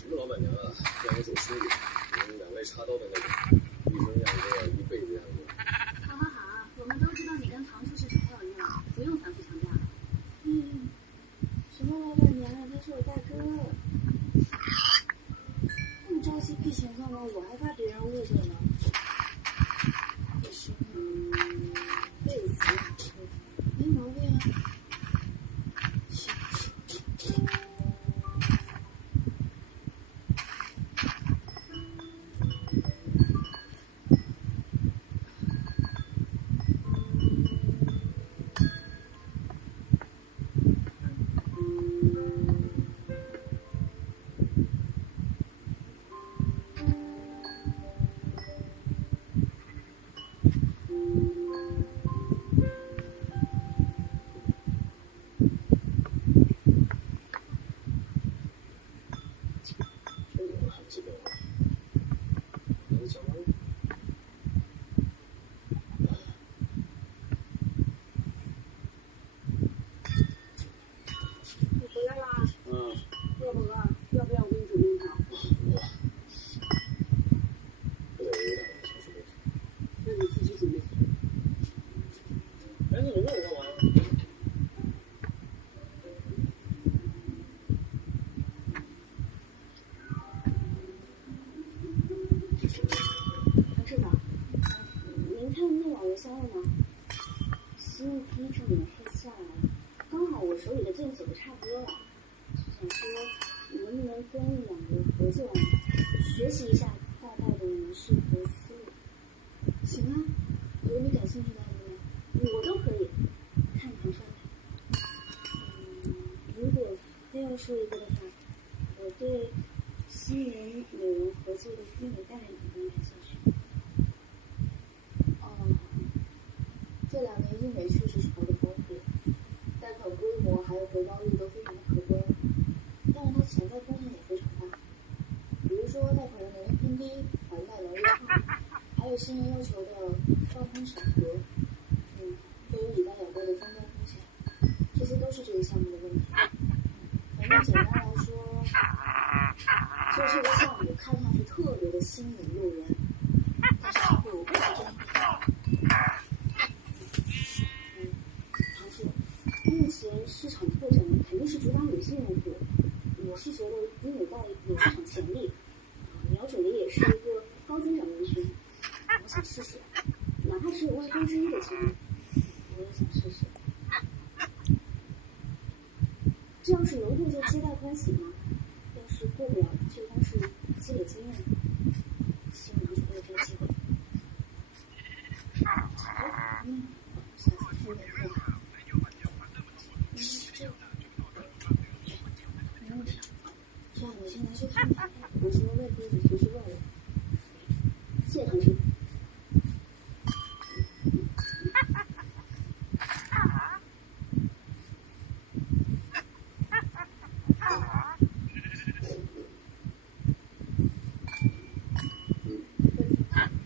什么老板娘啊，让我做生意，你们两肋插刀的那种，一生养个一辈子养个。好好好，我们都知道你跟唐处是什么友谊了，不用反复强调了。什么老板娘啊，他是我大哥。这么着急避嫌干嘛？我还怕别人误会呢。被子没毛病啊。手里的劲走的差不多了，就想说能不能跟两人合作，学习一下大概的模式和思路。行啊，有你感兴趣的案子吗？我都可以，看你说的。如果非要说一个的话，我对新人美容合作的医美代理更感兴趣。这2年医美确实是活得丰富。贷款规模还有回报率都非常的可观，但是它潜在风险也非常大。比如说贷款人年龄偏低，还贷能力差，还有新人要求的放宽审核，会有里外咬钩的终端风险，这些都是这个项目的问题。反正简单来说，就这个项目看上去特别的新颖诱人，但是它会有问题真的很大。目前市场拓展肯定是主打女性用户，我是觉得医美代理有市场潜力，瞄准的也是一个高增长人群。我想试试，哪怕只有1/1000的机会，我也想试试。这要是能过就皆大欢喜嘛，要是过不了，就当是积累经验，希望能去获得这个机会。下次听点课。没问题，这样你先拿去看看，有什么问题你随时问我。谢谢同学。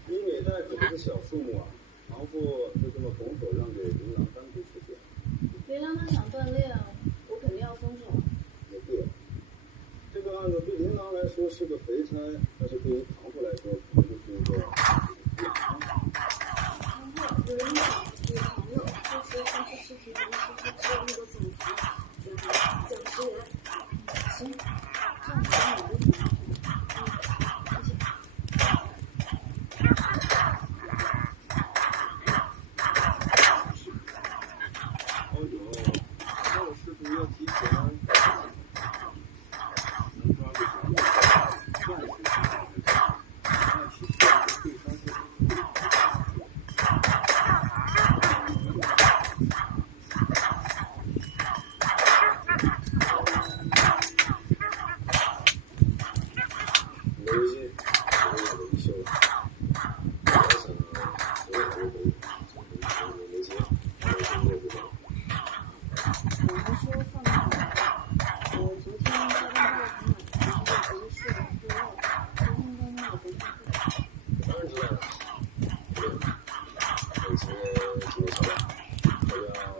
医美贷可不是小数目啊，唐父就这么拱手让给琳琅单独出钱。琳琅他想锻炼，我肯定要松手。也对，这个案子对琳琅来说是个肥差，但是对于唐